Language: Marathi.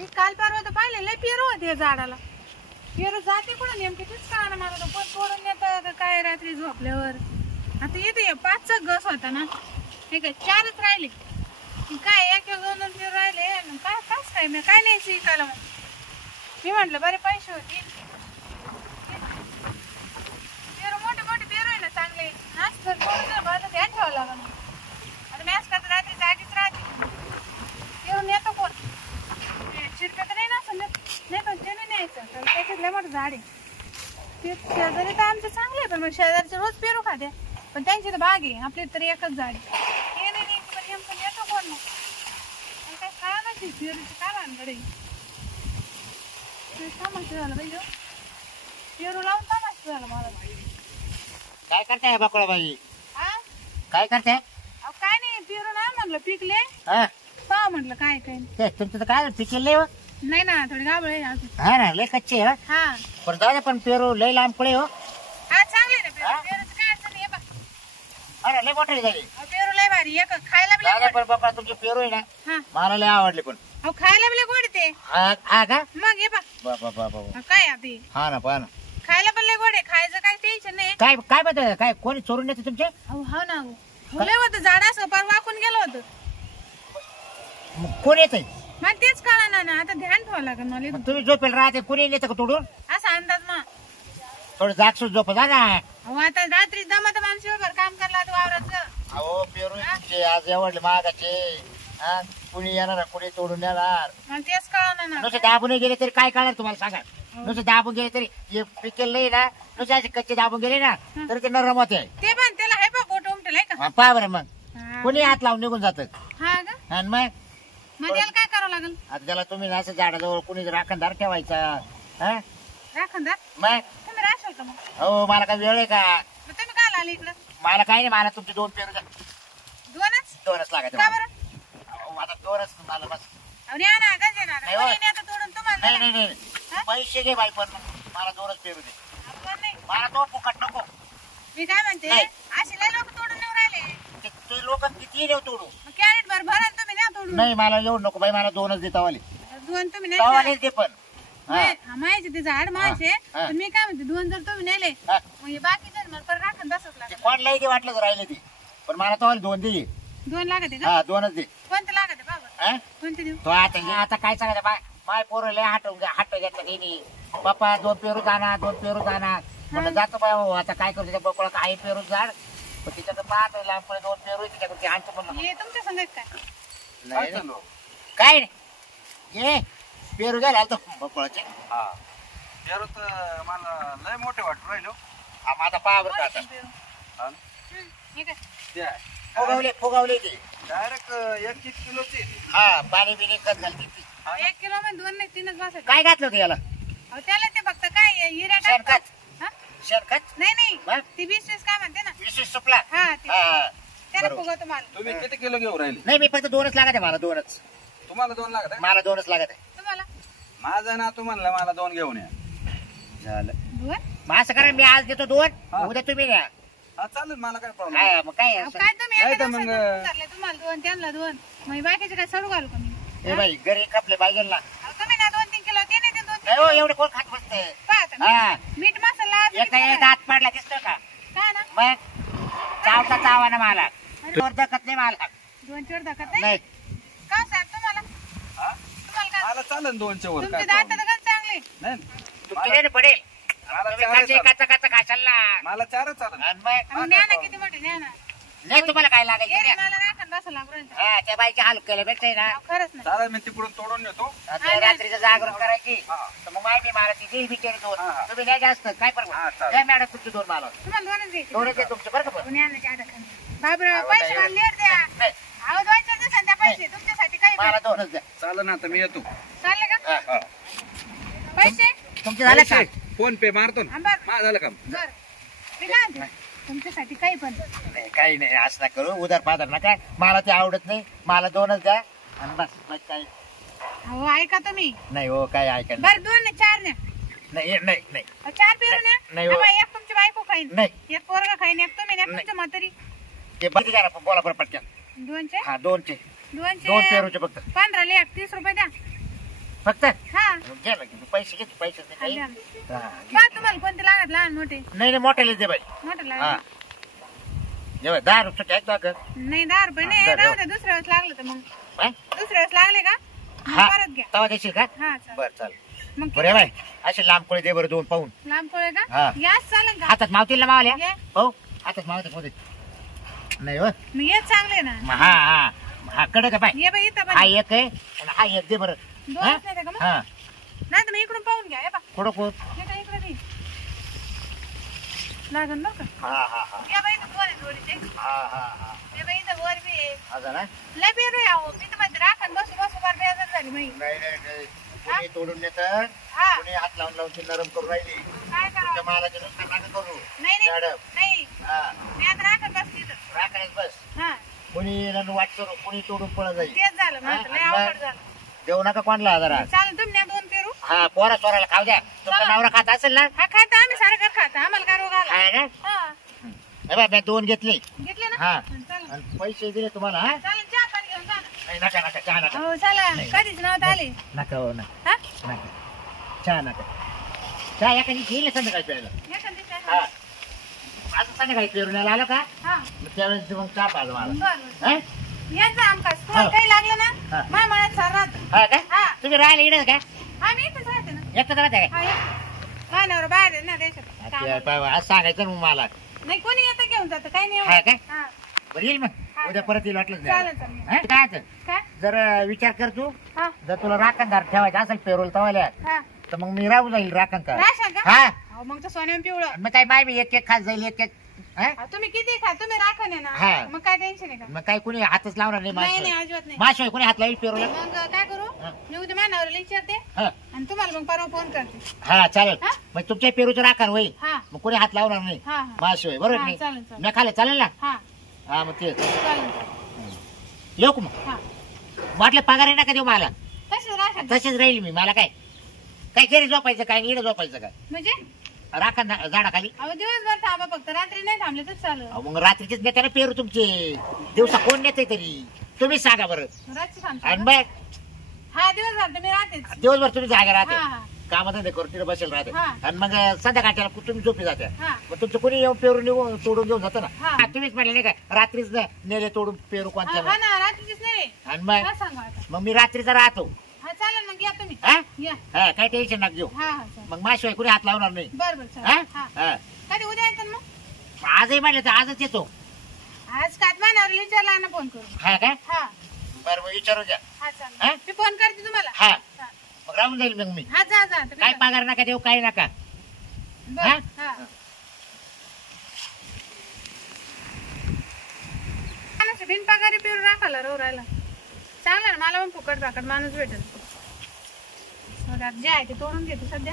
मी काल परवा तर पाहिले लय पेरू होते झाडाला. पेरू जाते कुठं नेमके तेच कळालं मला. तो पण तोडून येतं का काय रात्री झोपल्यावर. आता इथे 5चा गस होता ना, हे काय 4च राहिले. काय एक दोन दोन पेरू राहिले. काय काच काय मी काय न्यायचं इकायला. मग मी म्हटलं बरे पैसे होते. पेरू मोठे मोठे पेरू आहे ना चांगले. आज तर तोडून मला ध्यान ठेवावं लागलं. आता मॅच करता रात्री जागीच राहते. पेरू नेतो कोण चिरकत नाही ना समजत नाही. पण ते नाही न्यायचं तर त्याच्यातलं मोठं झाड आहे. ते शेजारी तर आमचं चांगलं आहे. पण मग शेजारचे रोज पेरू खाते. पण त्यांची तर बाग आहे. आपली तरी एकच झाड आहे. ते नाही न्यायचं पण नेमकं नेतो कोण मग. काय काय नाही पेरूची काय भानगड आहे. तमाशा झाला पाहिजे. पेरू लावून तमाशा झाला मला. काय करताय बकुळा बाई? हा काय करताय? अहो काय नाही पेरू ना म्हटलं पिकले हा पहा म्हटलं काय काय तुमचं तर काय पिकेल हो? नाही ना थोडी गाबळ आहे अजून. हा ना लय कच्चे हो. हा पण दादा पण पेरू लय लांब पडे हो. हा चांगले ना पेरू. पेरूचं काय अडचण आहे बा. हा ना लय मोठे झाले पेरू लय भारी एक खायला बी लय दादा. गोड. पण बकुळा तुमचे पेरू आहे ना हा मला लय आवडले. पण अहो खायला बी लय गोड आहे ते. हा का? मग ये बा बाबा बाबा काय आता हे? हा ना पहा ना. खायला पण लय गोड आहे. खायचं काही टेन्शन नाही. काय काय म्हणतात काय कोणी चोरून नेते तुमचे? अहो हा ना अहो लय होतं झाड असं पार वाकून गेलं होतं. कोण येत? मला तेच कळणार ना. आता ध्यान ठेवावं लागेल मला इथं. तुम्ही झोपेल राहते कोणी नेतं का तोडून? असा अंदाज मग. थोडं जागसून झोप जा ना. अहो आता रात्री दमत माणसावर काम करायला आता वावराचं. अहो पेरू तुमचे आज आवडले महागाचे. हा कुणी येणार कुणी तोडून येणार. मला तेच कळणार ना. नुसते दाबून गेले तरी काय कळणार तुम्हाला सांगा. नुसते दाबून गेले तरी हे पिकेल नाही ना. नुसते असे कच्चे दाबून गेले ना तर ते नरम होते. ते पण त्याला आहे बा बोट उमटेल का. पहा बरं मग हा. कोणी हात लावून निघून जात. हा का आणि मग मग त्याला काय करावं लागेल. आता त्याला तुम्ही असं झाडाजवळ कुणी राखणदार ठेवायचा. हा राखणदार मग तुम्ही राशाल का मग. हो मला काय वेळ आहे का? मग तुम्ही काय आले इकडं. मला काही नाही. मला तुमचे 2 पेरू द्या. दोनच लागायचे का मला. बरं. अहो, आता 2च मला बस. अहो न्या ना गंज येणार. नाही हो. कोणी न्या तर तोडून तुम्हाला नाही नाही. नाही नाही हा? पैसे घे बाई. पण मला 2च पेरू दे. आपण नाही. मला 2 फुकट नको. मी काय म्हणते नाही. असे लय लोक तोडून नेऊन राहिले. ते लोक किती देऊ तोडू. मग कॅरेट भर भरा आणि तुम्ही न्या तोडून. नाही मला एवढं नको बाई. मला 2च दे तवाले. दोन तुम्ही नाही तवालेच दे पण. हा. माहिती ते झाड माझे. हा. पण मी काय म्हणते 2 जर तुम्ही नेले हा. मग हे बाकीचे मला परत राखण बसत ते लागत. कोणलाही दे वाटलं तर राहिले ते. पण मला तवाले 2 दे. 2 लागत आहे का. हा 2च दे. कोणते लागत आहे बाबा. हा? कोणते देऊ. तो आता काय सांगायचं बाय. माय पोरं लय हट घेतलं त्यांनी. पप्पा 2 पेरू जाणार 2 पेरू जाणार. म्हणलं जातो बाय. हो आता काय करतो त्या बकुळा काही पेरू झाड. पण तिच्याकडे पाहतो लांब 2 पेरू तिच्याकडे आणतो. पण हे तुमच्या संगत काय. नाही काय नाही. ये पेरू घ्यायला आलतो बकुळाचे. हा पेरू तर मला लय मोठे वाटू राहिलो. आता पहा बरं का आता. हा ना? हे काय. ते आहे फुगवले ते. डायरेक्ट 1 किलोची. हा पाणी बिणी कट घालते ती. 1 किलो मध्ये 2 नाही 3च बसत. काय घातलं होतं याला? अहो त्याला ते फक्त काय हिरा शेणखत. टाकतात. हा? शेणखत नाही मग? नाही ती 20 काय म्हणते ना. विशेष सुपला. हा ते हा त्याला बरोबर. फुगवतो मला. तुम्ही किती किलो घेऊ राहिले? नाही मी फक्त 2च लागत आहे. मला 2च. तुम्हाला 2 लागत आहे. मला 2च लागत आहे. तुम्हाला माझा नातू म्हणला मला 2 घेऊन या. झालं. 2. मग असं करा मी आज देतो 2. हा. उद्या तुम्ही द्या. हा चालेल मला काय प्रॉब्लेम. हा मग काय अहो, असं? काय तुम्ही नाही एका तर मग, दिवसात धरले तुम्हाला 2 त्यांना 2 मग बाकीचे काय सडू घालू का मी. ए बाई घरी कपले पाहिजे ना. अहो, तुम्ही ना 2-3 किलो ते नाही ते 2-3 नाही हो एवढे कोण खात बसते. पहा आता हा मीठ मसाला एक दात पडला दिसतो का? काय ना मग चावता चावा ना मला. जोर दखत नाही मला. 2-4 दाखत नाही नाही का साहेब तुम्हाला. हा? तुम्हाला काय मला चालेल 2च्या वर तुमचे काय दात problem तर गंज चांगले. नाही. तुमचे पडेल. मला तुम्ही 4 कच्चे कच्चा खाशाल ना. मला 4 चालेल. आणि मग अहो, न्या ना किती मोठे न्या ना. नाही तुम्हाला काय ये रे, लागायचं? मला राखण बसायला लागू राहिलं. हा त्या बाईच्या हाल केलं भेटतंय ना. अहो, खरंच नाही. चालेल मी तिकडून तोडून नेतो. आता रात्रीचं जागरण करायची. हा. तर मग माहिती मला ती देईल बिचारी 2. हा, हा. तुम्ही नाही जास्त काय हा, फरक. चालेल. द्या मॅडम तुमचे 2 मला. तुम्हाला 2च द्यायचे. 2च आहे तुमचे बरं का पण. न्या ना जादा खाली. बाबराव अहो, पैसे नाही. मला लेट द्या. नाही अहो 2-4 दिवसांनी द्या पैसे तुमच्यासाठी काही मला 2च द्या. चालेल ना आता मी येतो. चालले का हा. हा. पैसे. तुमचे झाले का? फोन पे मारतो ना. आंबा हा झालं का? बर मी काय म्हणते, तुमच्यासाठी काही पण. नाही काही नाही असं ना करू. उधार पाधार नका. मला ते आवडत नाही. मला 2च द्या आणि बस बस काय अहो ऐका तुम्ही. नाही हो काय ऐकायला बर 2 ने 4 ने नाही नाही नाही 4 पेरू नाही, ने हो. एक तुमची बायको खाईन. नाही एक पोरगा खाईन. एक तुम्ही एक नाही. तुमच्या म्हातारी. ते बघी द्या ना बोला बरं पटक्यान. 2चे हा 2चे 2चे 2 पेरूचे फक्त. 15 ले 30 रुपये द्या. फक्त हा घे ना किती पैसे घेते पैसे नाही काही. द्या. हा, घे. बा तुम्हाला कोणते लागत लहान मोठे नाही नाही मोठ्याला दे बाई. मोठे हा लागत जेव्हा 10 रुपये ऐकतो का नाही 10 रुपये नाही बरं. राहू द्या दुसऱ्या वेळेस लागलं तर मग काय? दुसऱ्या वेळेस लागले का मग हा परत घ्या तवा देशील का हा चालेल बर चाल मग बरे बाई असे लांब कोळी दे बरं दोन पाहून लांब कोळे हा. का याच चालेल का हातात मावतील ना मावल्या ये. हो हातात मावते पोते नाही हो मग हेच चांगले ना हा हा हा कडे का बाय ये बाई इथं हा पण एक आहे आणि हा एक दे बरं दोनच हा? नाही का मग हा नाही तर मग इकडून पाहून घ्या हे बा कुठं कोण इकडे इकडे बी लागन बरं का हा हा हा या बाई इथं वर आहे जोडीचे हा हा हा ये बाई इथं वर बी आहे असं ना लय बेर आहे अहो मी तर म्हणते राखण बसू बसू फार बेजार झाली माई नाही नाही नाही कोणी तोडून नेतं हा कोणी हात लावून लावून ती नरम करून राहिली काय त्या करावं मालाचे नुकसान नका करू नाही नाही मॅडम नाही हा मी आता राखण बसते इथं राखायच बस हा कोणी नंतर वाट करू कोणी तोडून पळत जाईल तेच झालं माझं लय हा, अवघड झालं देऊ नका कोणला जरा चालेल तुम्ही न्या 2 पेरू हा पोरा सोराला खाऊ द्या तुमचा चला. नवरा खात असेल ना हा खाता आम्ही सारखं खाता आम्हाला काय रोग आला आहे ना हा हे बघ मी 2 घेतले घेतले ना हा. चालेल आणि पैसे दिले तुम्हाला हा चालेल चहा पाणी घेऊन जा ना. नाही, नका नका चहा नका हो चला कधीच नव्हतं आले नका हो नका हा नका चहा नका चहा एखादी घेईल ना संध्याकाळी प्यायला एखाद दिवशी हा असं. असं संध्याकाळी पेरूला आलं का हा मग त्यावेळेस मग चहा पाहिजे मला बरं हा? येत जा आमकाच तुम्हाला हो. काही लागलं हा. ना माझ्या मनात सर राहत हा काय हा तुम्ही राहिले इकडे काय आम्ही इथंच राहते ना एकटं राहते काय हा मानवर बाहेर आहे ना देशात अच्छा, कामाला. पाय- आज सांगायचं ना मग मला नाही कोणी येतं घेऊन जातं काही नाही हा एवढं. काय? हा बरं येईल मग हा. उद्या परत येईल वाटलं चालेल चालेल काय होतं? काय जर विचार कर तू हा जर तुला राखणदार ठेवायचा असेल पेरोल तवाल्या हा तर मग मी राहून जाईल राखण का राशन का हा अहो, मग तर सोन्याहून पिवळं मग काय माय मी एक एक खात जाईल एक एक हा? अहो, तुम्ही किती खा तुम्ही राखण आहे हा. ना मग काय टेन्शन आहे का मग काय कुणी हातच लावणार नाही नाही नाही माझ्याशिवाय अजिबात नाही माझ्याशिवाय कुणी हात लाईल पेरोला मग काय करू हा. मी उद्या मानावर विचारते हा आणि तुम्हाला मग परवा फोन करते हा चालेल हा? मग तुमच्या पेरूचं राखण होईल हा मग कोणी हात लावणार नाही हा हा माझ्याशिवाय बरोबर हा, नाही चालेल चालेल मी खाल्लं चालेल ना हा हा मग तेच चालेल येऊ का मग हा वाटलं पगार नका देऊ मला कशी राशन तसेच राहील मी मला काय घरी झोपायचं काय इकडे झोपायचं काय म्हणजे राखण झाडाखाली अहो दिवसभर थांबा फक्त रात्री नाही थांबले तर चालेल अहो, मग रात्रीचेच नेते ना पेरू तुमचे दिवसा कोण नेते तरी तुम्हीच सांगा बरं रात्री आणि थांबतो मग हा दिवसभर तर मी राहतेच दिवसभर तुम्ही जागा हा राहते हा कामाधंदे करून तिथे बसेल राहते हा. आणि मग संध्याकाळच्या तुम्ही झोपी जाते हा मग तुमचं कोणी येऊन पेरू निघून तोडून घेऊन जातं ना हा. हा, तुम्हीच म्हणले नाही का रात्रीच नेले तोडून पेरू कोणत्या हा ना रात्रीचीच नाही आणि मग काय सांगा आता मग मी रात्रीचा राहतो हा चालेल मग या तुम्ही हा या हा, काय टेन्शन नका घेऊ हा हा चालेल मग माझ्याशिवाय कोणी हात लावणार नाही बरं बरं हा? चालेल हा हा. कधी उद्या येतात मग आजही म्हटलं तर आजच येतो आज काय मानावर विचारला ना फोन करून हा काय हा बरं मग विचारून द्या हा हा? चालेल मी फोन करते तुम्हाला हा. हा. मग राहून जाईल मग मी हा जा जा तुम्ही काय जा. पगार नका देऊ काही नका बरं हा माणूस बिनपगारी पिऊन राखायला रो राहिला चांगला ना मला पण फुकट भाकट माणूस भेटेल जे आहे ते तोडून घेतो सध्या